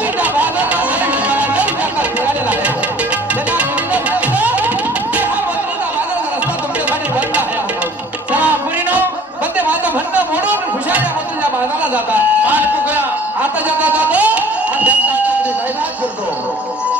असता तुमच्यासाठी भंग आहे माझा भंग पोडून खुशाच्या जाता आज तुकडा आता जगा जातो करतो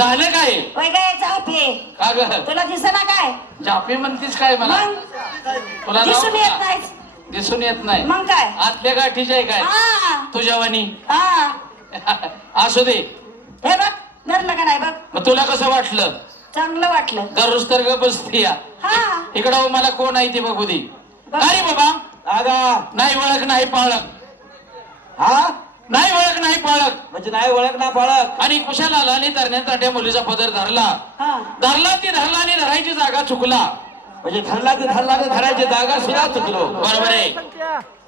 झालं काय का, का तुला दिस का का ना काय झापी म्हणतीस काय मला दिसून येत नाही मग काय आतल्या काय गाठी असू दे हे बघ धरलं का नाही बघ तुला कसं वाटलं चांगलं वाटलं करुस्तर्ग बसती हा इकडं मला कोण आहे ते बघू दे अरे बाबा दादा नाही ओळख नाही पाळक हा नाही ओळख नाही पळख म्हणजे नाही ओळख ना पळख आणि कुशाला लाली तरण्यांचा मुलीचा पदर धरला धरला ती धरला आणि धरायची जागा चुकला म्हणजे धरला ती धरला धरायची जागा सुद्धा चुकलो बरोबर आहे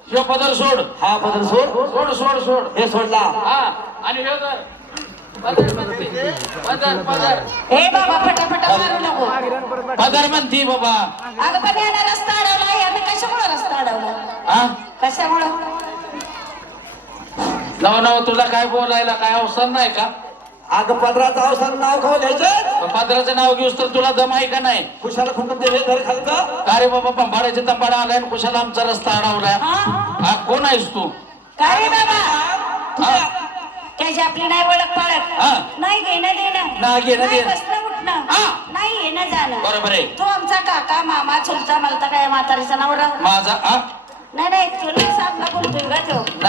शिव पदर सोड हा पदर सोड सोड सोड सोड हे सोडला आणि पदर म्हणती बाबा कशामुळं रस्ता अडवला कशामुळं नाव नाव तुला काय बोलायला काय अवसर नाही का आग पदराचं अवसर नाव खोलयचं पदराचं नाव घेऊस तर तुला दम आहे का नाही कुशाला खुकु दे दे बाबा पण भाडे जतं कुशाला आमचा रस्ता आमचं हा कोण आहेस तू काय आपली नाही ओळख पाळत नाही घे ना दे ना ना घे ना दे प्रश्न नाही ये ना जा बरोबर आहे तू आमचा काका मामा तुमचा मला काय मातारीचा नवरा माझा नाही नाही सोलं साहब लागून गेला जो